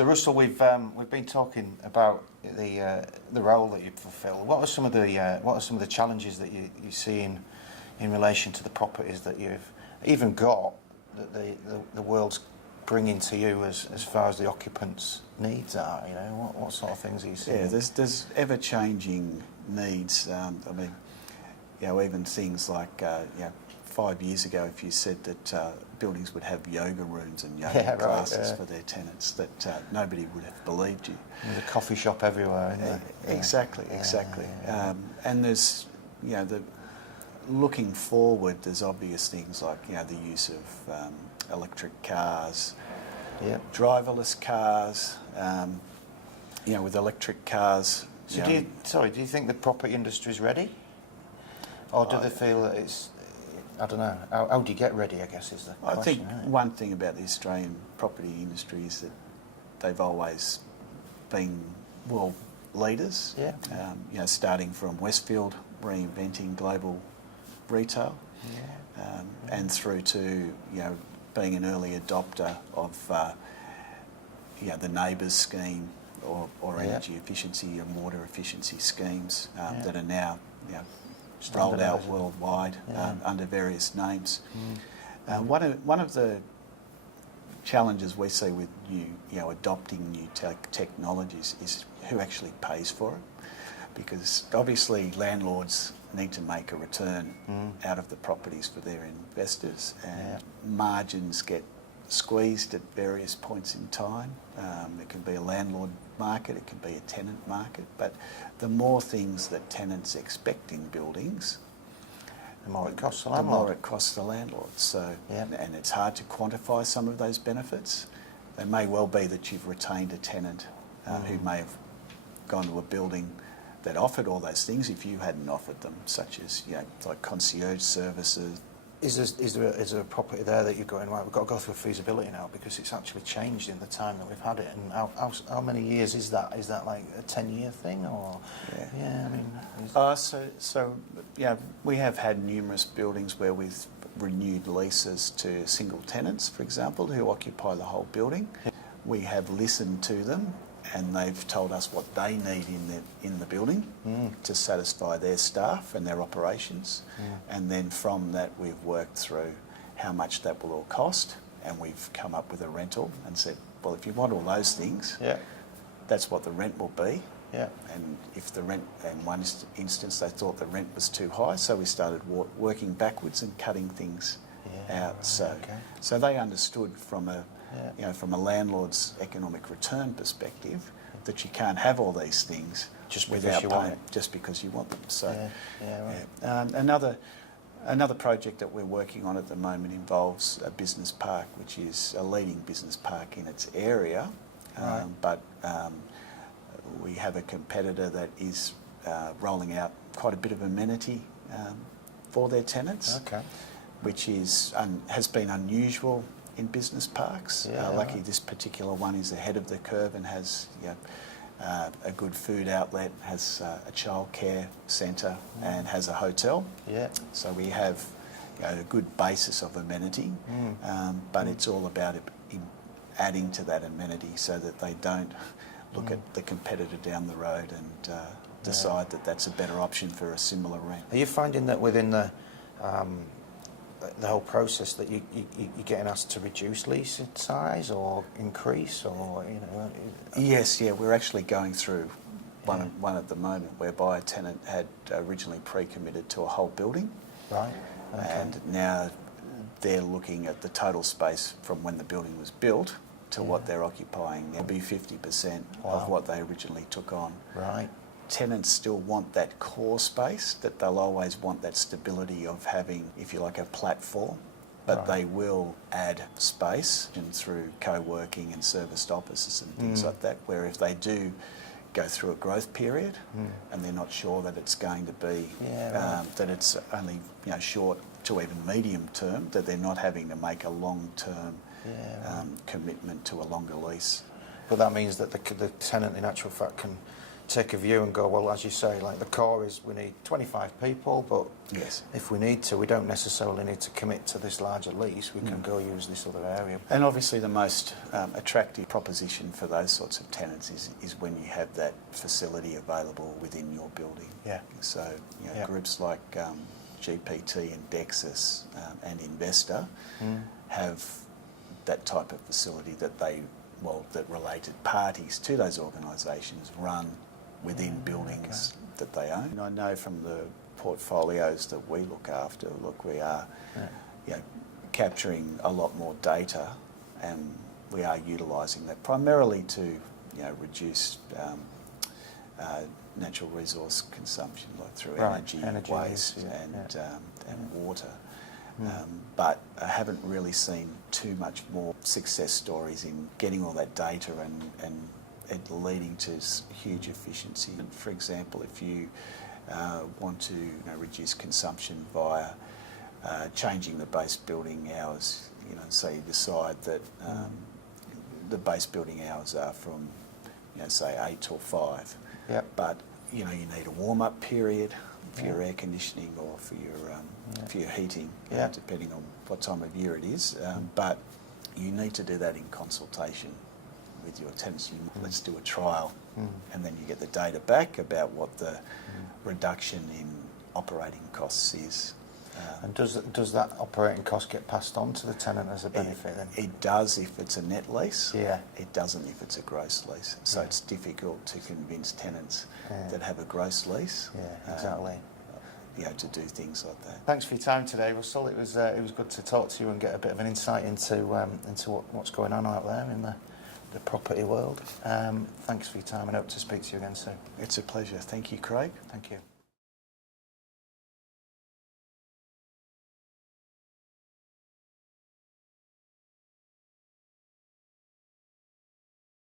So Russell, we've been talking about the role that you fulfil. What are some of the challenges that you see in relation to the properties that you've even got that the world's bringing to you as far as the occupants' needs are? You know, what sort of things are you seeing? Yeah, there's ever changing needs. I mean, you know, even things like 5 years ago, if you said that buildings would have yoga rooms and yoga classes for their tenants, that nobody would have believed you. There's a coffee shop everywhere, isn't there? Exactly. And there's, looking forward, there's obvious things like, the use of electric cars, driverless cars, with electric cars. So do you think the property industry is ready? Or do they feel that it's, I don't know, how do you get ready, I guess, is the question. I think one thing about the Australian property industry is that they've always been world leaders, starting from Westfield, reinventing global retail, and through to, being an early adopter of, the Neighbours scheme or energy efficiency and water efficiency schemes that are now, rolled out worldwide under various names. One of the challenges we see with adopting new technologies is who actually pays for it, because obviously landlords need to make a return out of the properties for their investors, and margins get squeezed at various points in time. It can be a landlord market, it can be a tenant market, but the more things that tenants expect in buildings, the more it costs the landlord. landlord. So, and it's hard to quantify some of those benefits. They may well be that you've retained a tenant who may have gone to a building that offered all those things if you hadn't offered them, such as like concierge services. Is there a property there that you're going, right, we've got to go through a feasibility now because it's actually changed in the time that we've had it? And how many years is that? Is that like a 10-year thing or? We have had numerous buildings where we've renewed leases to single tenants, for example, who occupy the whole building. We have listened to them, and they've told us what they need in the building to satisfy their staff and their operations. And then from that we've worked through how much that will all cost, and we've come up with a rental and said, well, if you want all those things, that's what the rent will be. And if the rent, in one instance they thought the rent was too high, so we started working backwards and cutting things out. So they understood from a from a landlord's economic return perspective, that you can't have all these things just without paying, just because you want them. So, another project that we're working on at the moment involves a business park, which is a leading business park in its area, but we have a competitor that is rolling out quite a bit of amenity for their tenants, which is has been unusual in business parks. Lucky this particular one is ahead of the curve and has a good food outlet, has a childcare centre and has a hotel. So we have a good basis of amenity, but it's all about adding to that amenity so that they don't look at the competitor down the road and decide that that's a better option for a similar rent. Are you finding that within the whole process that you're getting asked to reduce lease size or increase, or Yes, we're actually going through one at the moment whereby a tenant had originally pre-committed to a whole building, and now they're looking at the total space from when the building was built to what they're occupying. It'll be 50% of what they originally took on. Tenants still want that core space, that they'll always want that stability of having, if you like, a platform, but they will add space and through co-working and serviced offices and things like that, where if they do go through a growth period and they're not sure that it's going to be, that it's only short to even medium term, that they're not having to make a long-term commitment to a longer lease. But that means that the tenant in actual fact can take a view and go, well, as you say, like the core is we need 25 people, but Yes. if we need to, we don't necessarily need to commit to this larger lease. We can go use this other area. And obviously the most attractive proposition for those sorts of tenants is when you have that facility available within your building. Yeah. So groups like GPT and Dexus and Investor have that type of facility that that related parties to those organisations run within buildings that they own. And I know from the portfolios that we look after, we are capturing a lot more data, and we are utilising that primarily to reduce natural resource consumption, like through energy waste and water. But I haven't really seen too much more success stories in getting all that data and it leading to huge efficiency. And for example, if you want to reduce consumption via changing the base building hours, say you decide that the base building hours are from, say 8 till 5, but you need a warm-up period for your air conditioning or for your heating, depending on what time of year it is. But you need to do that in consultation with your tenants. Let's do a trial, and then you get the data back about what the reduction in operating costs is. And does that operating cost get passed on to the tenant as a benefit then? It does if it's a net lease. Yeah. It doesn't if it's a gross lease. So it's difficult to convince tenants that have a gross lease. Yeah, exactly. To do things like that. Thanks for your time today, Russell. It was good to talk to you and get a bit of an insight into what's going on out there in the property world. Thanks for your time, and hope to speak to you again soon. It's a pleasure. Thank you, Craig. Thank you.